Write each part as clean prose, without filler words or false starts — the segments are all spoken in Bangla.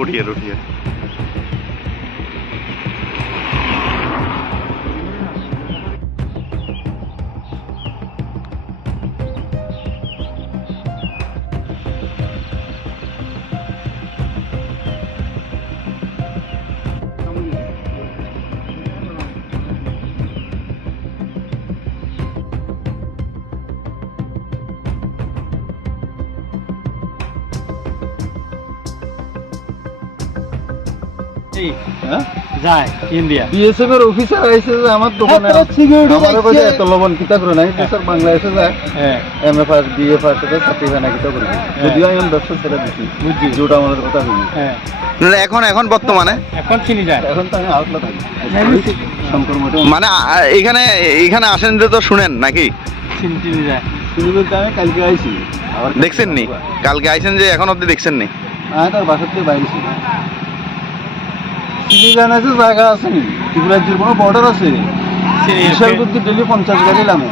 উঠিয়ে যায় ইন্ডিয়া বিএসএফ এর অফিসার আইছে যে আমার দোকানে আমার কাছে এত লবণ কিতা করে নাই স্যার বাংলাদেশে যায় এমএ ফার্স্ট বিএ ফার্স্ট এর সার্টিফিকেট না কিতা করবে যদিও আমি ব্যবসা ছেড়ে দিছি বুঝছি যেটা আমাদের কথা হইনি এখন বর্তমানে এখন চিনি যায় এখন তো আমি আউটলা থাকি শঙ্কর মঠে মানে এখানে আসেন যে তো শুনেন নাকি চিনি যায় শুনি বলতে আমি কালকে আইছি দেখছেন নি কালকে আইছেন যে এখন অব্দি দেখছেন নি আমি তার বাসার থেকে বাইরে ছিল চিনি জানাছে জায়গা আছে নি ত্রিপুরাজ্যের কোনো বর্ডার আছে বিশাল করতে ডেলি 50 গাড়ি লামে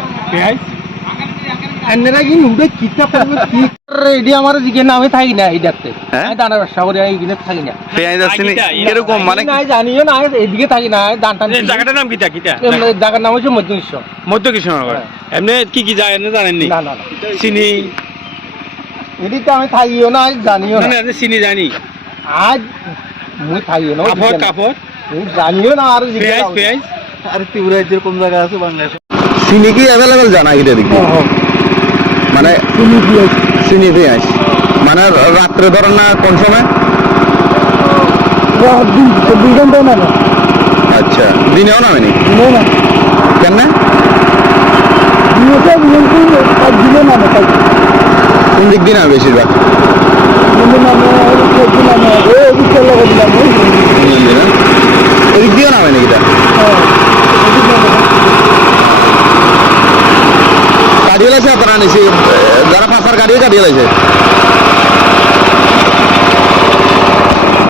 এনারা কি নুডে কিতা করবে কি রেডি আমার জিগে নামে থাকি না এই ডাকতে আমি দানা ব্যবসা করি এই দিনে থাকি না পেঁয়াজ আসেনি কিরকম মানে না জানিও না এদিকে থাকি না দান টান জায়গাটার নাম কিটা জায়গার নাম হচ্ছে মধ্যকৃষ্ণ মধ্যকৃষ্ণনগর এমনি কি যায় এমনি জানেননি না না চিনি এদিকে আমি থাকিও না জানিও না আপনি চিনি জানি আজ মুই থাকিও না কাপড় জানিও না আর জিগে পেঁয়াজ আর ত্রিপুরাজ্যের কোন জায়গা আছে বাংলাদেশে চিনি কি অ্যাভেলেবেল জানা এটা দেখি মানে চিনি পেঁয়াজ মানে রাত্রে ধরেন না কোন সময় দুই ঘন্টা না আচ্ছা দিনেও নামেনি না কেন দিলে না কোন দিক দিয়ে নামে বেশিরভাগ ওদিক দিয়েও নামে নাকি এটা গাড়ি লাগছে আপনারা নিচে যারা পাশার গাড়িও গাড়ি লাগছে